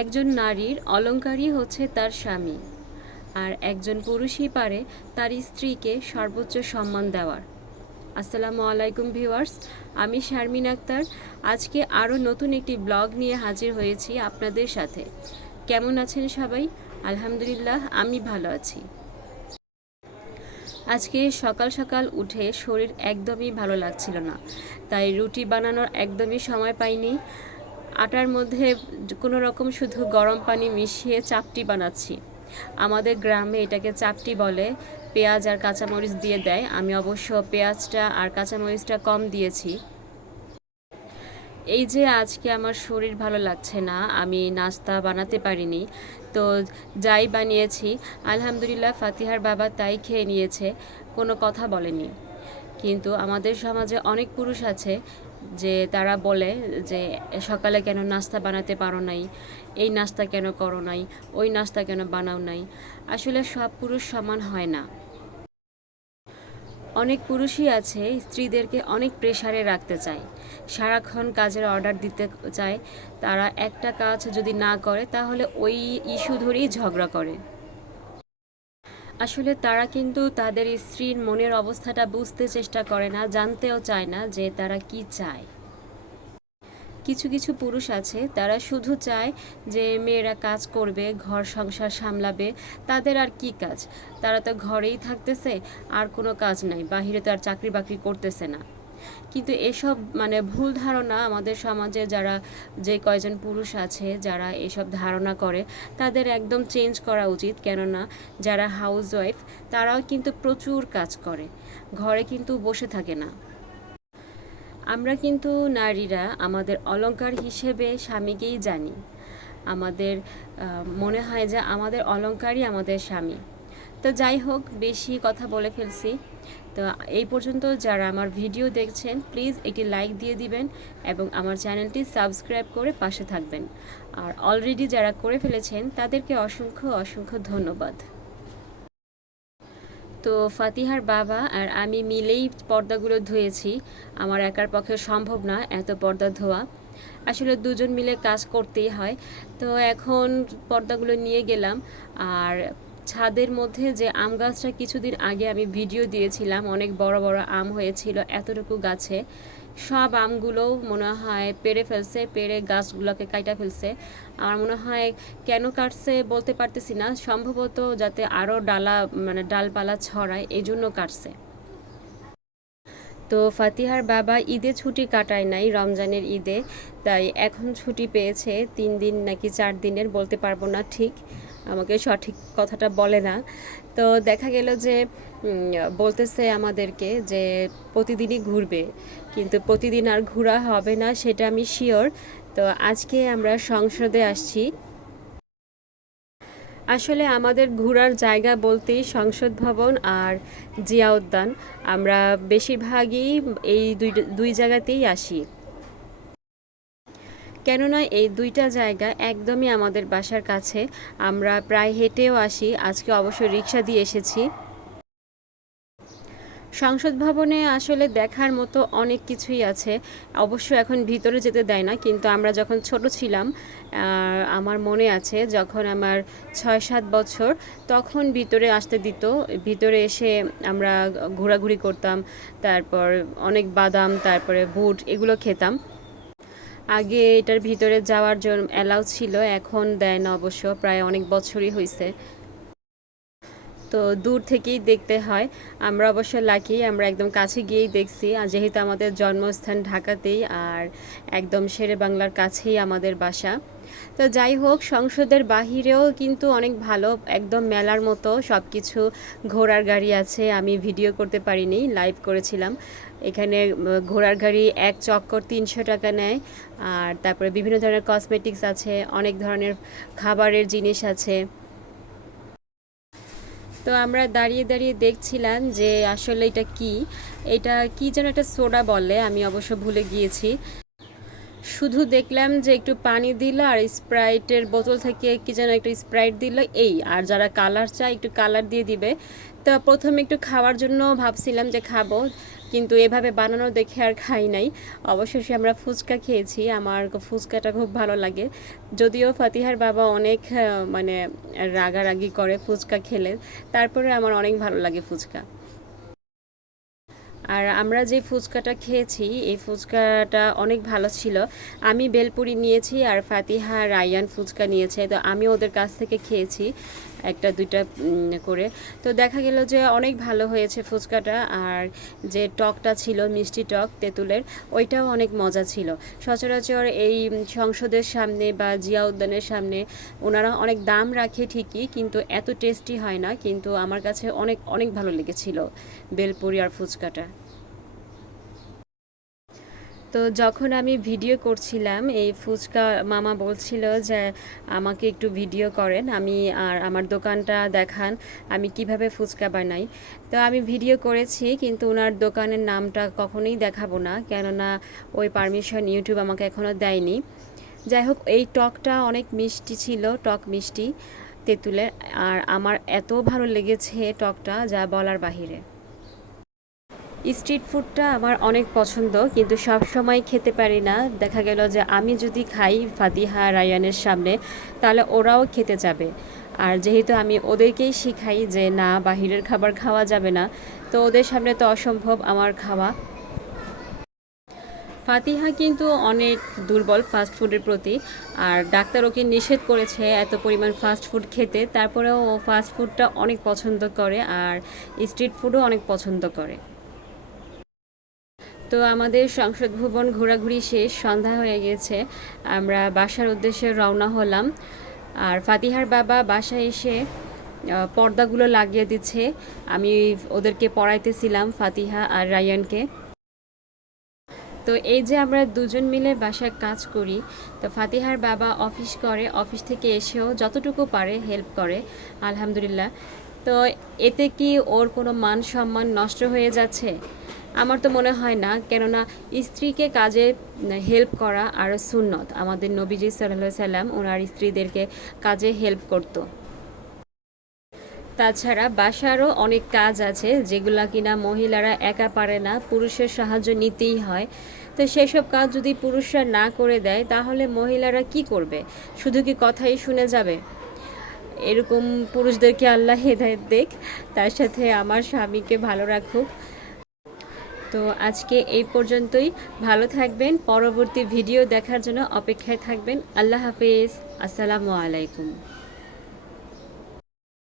একজন নারীর অলংকারই হচ্ছে তার স্বামী, আর একজন পুরুষই পারে তার স্ত্রীকে সর্বোচ্চ সম্মান দেওয়ার। আসসালামু আলাইকুম ভিউয়ার্স, আমি শারমিন আক্তার। আজকে আরও নতুন একটি ব্লগ নিয়ে হাজির হয়েছি আপনাদের সাথে। কেমন আছেন সবাই? আলহামদুলিল্লাহ, আমি ভালো আছি। আজকে সকাল সকাল উঠে শরীর একদমই ভালো লাগছিল না, তাই রুটি বানানোর একদমই সময় পাইনি। আটার মধ্যে কোনো রকম শুধু গরম পানি মিশিয়ে চাপটি বানাচ্ছি। আমাদের গ্রামে এটাকে চাপটি বলে। পেঁয়াজ আর কাঁচামরিচ দিয়ে দেয়। আমি অবশ্য পেঁয়াজটা আর কাঁচামরিচটা কম দিয়েছি। এই যে আজকে আমার শরীর ভালো লাগছে না, আমি নাস্তা বানাতে পারিনি। তো যাই বানিয়েছি, আলহামদুলিল্লাহ ফাতিহার বাবা তাই খেয়ে নিয়েছে, কোনো কথা বলেনি। কিন্তু আমাদের সমাজে অনেক পুরুষ আছে যে তারা বলে যে, সকালে কেন নাস্তা বানাতে পারো নাই, এই নাস্তা কেন করো নাই, ওই নাস্তা কেন বানাও নাই। আসলে সব পুরুষ সমান হয় না। অনেক পুরুষই আছে, স্ত্রীদেরকে অনেক প্রেশারে রাখতে চায়। সারাক্ষণ কাজের অর্ডার দিতে চায়। তারা একটা কাজ যদি না করে, তাহলে ওই ইস্যু ধরেই ঝগড়া করে। আসলে তারা কিন্তু তাদের স্ত্রীর মনের অবস্থাটা বুঝতে চেষ্টা করে না, জানতেও চায় না যে তারা কি চায়। কিছু কিছু পুরুষ আছে, তারা শুধু চায় যে মেয়েরা কাজ করবে, ঘর সংসার সামলাবে, তাদের আর কি কাজ? তারা তো ঘরেই থাকতেছে, আর কোনো কাজ নাই, বাহিরে তো আর চাকরি বাকরি করতেছে না। কিন্তু এসব মানে ভুল ধারণা আমাদের সমাজে যারা যে কয়জন পুরুষ আছে, যারা এসব ধারণা করে, তাদের একদম চেঞ্জ করা উচিত। কেননা যারা হাউস ওয়াইফ তারাও কিন্তু প্রচুর কাজ করে। ঘরে কিন্তু বসে থাকে না। আমরা কিন্তু নারীরা আমাদের অলংকার হিসেবে স্বামীকেই জানি। আমাদের মনে হয় যে আমাদের অলংকারই আমাদের স্বামী। তো যাই হোক, বেশি কথা বলে ফেলছি। তো এই পর্যন্ত যারা আমার ভিডিও দেখছেন, প্লিজ একটি লাইক দিয়ে দিবেন এবং আমার চ্যানেলটি সাবস্ক্রাইব করে পাশে থাকবেন। আর অলরেডি যারা করে ফেলেছেন, তাদেরকে অসংখ্য অসংখ্য ধন্যবাদ। তো ফাতিহার বাবা আর আমি মিলেই পর্দাগুলো ধুয়েছি। আমার একার পক্ষে সম্ভব না এত পর্দা ধোয়া। আসলে দুজন মিলে কাজ করতেই হয়। তো এখন পর্দাগুলো নিয়ে গেলাম। আর ছাদের মধ্যে যে আম গাছটা কিছুদিন আগে আমি ভিডিও দিয়েছিলাম, অনেক বড় বড় আম হয়েছিল এতটুকু গাছে। সব আমগুলো মনে হয় পেরে ফেলছে, পেরে গাছগুলোকে কাইটা ফেলছে। আমার মনে হয় কেন কাটছে বলতে পারতেছি না, সম্ভবত যাতে আরও ডালা মানে ডালপালা ছড়ায় এই জন্য কাটছে। তো ফাতিহার বাবা ঈদে ছুটি কাটায় নাই, রমজানের ঈদে। তাই এখন ছুটি পেয়েছে, তিন দিন নাকি চার দিনের, বলতে পারব না ঠিক। আমাকে সঠিক কথাটা বলে না। তো দেখা গেল যে বলতেছে আমাদেরকে যে, প্রতিদিনই ঘুরবে। কিন্তু প্রতিদিন আর ঘোরা হবে না, সেটা আমি শিওর তো আজকে আমরা সংসদে আসছি। আসলে আমাদের ঘোরার জায়গা বলতেই সংসদ ভবন আর জিয়া উদ্যান আমরা বেশিরভাগই এই দুই দুই জায়গাতেই আসি। কেননা এই দুইটা জায়গা একদমই আমাদের বাসার কাছে। আমরা প্রায় হেঁটেও আসি, আজকে অবশ্য রিক্সা দিয়ে এসেছি। সংসদ ভবনে আসলে দেখার মতো অনেক কিছুই আছে। অবশ্য এখন ভিতরে যেতে দেয় না, কিন্তু আমরা যখন ছোট ছিলাম আমার মনে আছে, যখন আমার ছয় সাত বছর, তখন ভিতরে আসতে দিত। ভিতরে এসে আমরা ঘোরাঘুরি করতাম, তারপর অনেক বাদাম, তারপরে বুট, এগুলো খেতাম। আগে এটার ভিতরে যাওয়ার জন্য অ্যালাউ ছিল, এখন দেয় না অবশ্য প্রায় অনেক বছরই হয়েছে তো দূর থেকেই দেখতে হয়। আমরা অবশ্য লাকি আমরা একদম কাছে গিয়েই দেখছি। আর যেহেতু আমাদের জন্মস্থান ঢাকাতেই, আর একদম শেরে বাংলার কাছেই আমাদের বাসা। তো যাই হোক, সংসদের বাহিরেও কিন্তু অনেক ভালো, একদম মেলার মতো সব কিছু ঘোড়ার গাড়ি আছে, আমি ভিডিও করতে পারিনি, লাইভ করেছিলাম। এখানে ঘোড়ার গাড়ি এক চক্কর তিনশো টাকা নেয়, আর তারপরে বিভিন্ন ধরনের কসমেটিক্স আছে, অনেক ধরনের খাবারের জিনিস আছে। তো আমরা দাঁড়িয়ে দাঁড়িয়ে দেখছিলাম যে আসলে এটা কি এটা কি যেন একটা সোডা বলে, আমি অবশ্য ভুলে গিয়েছি। শুধু দেখলাম যে একটু পানি দিল আর স্প্রাইটের বোতল থেকে কি যেন একটু স্প্রাইট দিল, এই। আর যারা কালার চায় একটু কালার দিয়ে দিবে। তো প্রথমে একটু খাওয়ার জন্য ভাবছিলাম যে খাব, কিন্তু এভাবে বানানো দেখে আর খাই নাই। অবশেষে আমরা ফুচকা খেয়েছি, আমার ফুচকাটা খুব ভালো লাগে। যদিও ফাতিহার বাবা অনেক মানে রাগারাগি করে ফুচকা খেলে, তারপরে আমার অনেক ভালো লাগে ফুচকা। আর আমরা যে ফুচকাটা খেয়েছি, এই ফুচকাটা অনেক ভালো ছিল। আমি বেলপুরি নিয়েছি আর ফাতিহা রায়ান ফুচকা নিয়েছে, তো আমি ওদের কাছ থেকে খেয়েছি। একটা, দুইটা করে। তো দেখা গেল যে অনেক ভালো হয়েছে ফুচকাটা। আর যে টকটা ছিল, মিষ্টি টক, তেঁতুলের, ওইটাও অনেক মজা ছিল। সচরাচর এই সংসদের সামনে বা জিয়া উদ্যানের সামনে ওনারা অনেক দাম রাখে ঠিকই, কিন্তু এত টেস্টি হয় না। কিন্তু আমার কাছে অনেক অনেক ভালো লেগেছিল বেলপুরি আর ফুচকাটা। তো যখন আমি ভিডিও করছিলাম, এই ফুচকা মামা বলছিল যে, আমাকে একটু ভিডিও করেন, আমি আর আমার দোকানটা দেখান, আমি কীভাবে ফুচকা বানাই। তো আমি ভিডিও করেছি, কিন্তু ওনার দোকানের নামটা কখনোই দেখাবো না, কেননা ওই পারমিশন ইউটিউব আমাকে এখনও দেয়নি। যাই হোক, এই টকটা অনেক মিষ্টি ছিল, টক মিষ্টি তেঁতুলের, আর আমার এত ভালো লেগেছে টকটা, যা বলার বাহিরে। স্ট্রিট ফুডটা আমার অনেক পছন্দ, কিন্তু সব সময় খেতে পারি না। দেখা গেল যে আমি যদি খাই ফাতিহা, রায়ানের সামনে, তাহলে ওরাও খেতে যাবে। আর যেহেতু আমি ওদেরকেই শিখাই যে না, বাহিরের খাবার খাওয়া যাবে না, তো ওদের সামনে তো অসম্ভব আমার খাওয়া। ফাতিহা কিন্তু অনেক দুর্বল ফাস্ট ফুডের প্রতি, আর ডাক্তার ওকে নিষেধ করেছে এত পরিমাণ ফাস্ট ফুড খেতে, তারপরেও ও ফাস্ট ফুডটা অনেক পছন্দ করে, আর স্ট্রিট ফুডও অনেক পছন্দ করে। তো আমাদের সংসদ ভবন ঘোরাঘুরি শেষ, সন্ধ্যা হয়ে গেছে। আমরা বাসার উদ্দেশ্যে রওনা হলাম। আর ফাতিহার বাবা বাসায় এসে পর্দাগুলো লাগিয়ে দিচ্ছে। আমি ওদেরকে পড়াইতেছিলাম, ফাতিহা আর রায়ানকে। তো এই যে আমরা দুজন মিলে বাসায় কাজ করি, তো ফাতিহার বাবা অফিস করে, অফিস থেকে এসেও যতটুকু পারে হেল্প করে, আলহামদুলিল্লাহ। তো এতে কি ওর কোনো মান সম্মান নষ্ট হয়ে যাচ্ছে? আমার তো মনে হয় না, কেননা স্ত্রীকে কাজে হেল্প করা আর সুন্নত। আমাদের নবীজি সাল্লাহ সাল্লাম ওনার স্ত্রীদেরকে কাজে হেল্প করতো। তাছাড়া বাসারও অনেক কাজ আছে যেগুলা কিনা মহিলারা একা পারে না, পুরুষের সাহায্য নিতেই হয়। তো সেসব কাজ যদি পুরুষরা না করে দেয়, তাহলে মহিলারা কি করবে? শুধু কি কথাই শুনে যাবে? এরকম পুরুষদেরকে আল্লাহ হেদায়ত দেখ, তার সাথে আমার স্বামীকে ভালো রাখুক। তো আজকে এই পর্যন্তই। ভালো থাকবেন। পরবর্তী ভিডিও দেখার জন্য অপেক্ষায় থাকবেন। আল্লাহ হাফেজ। আসসালামু আলাইকুম।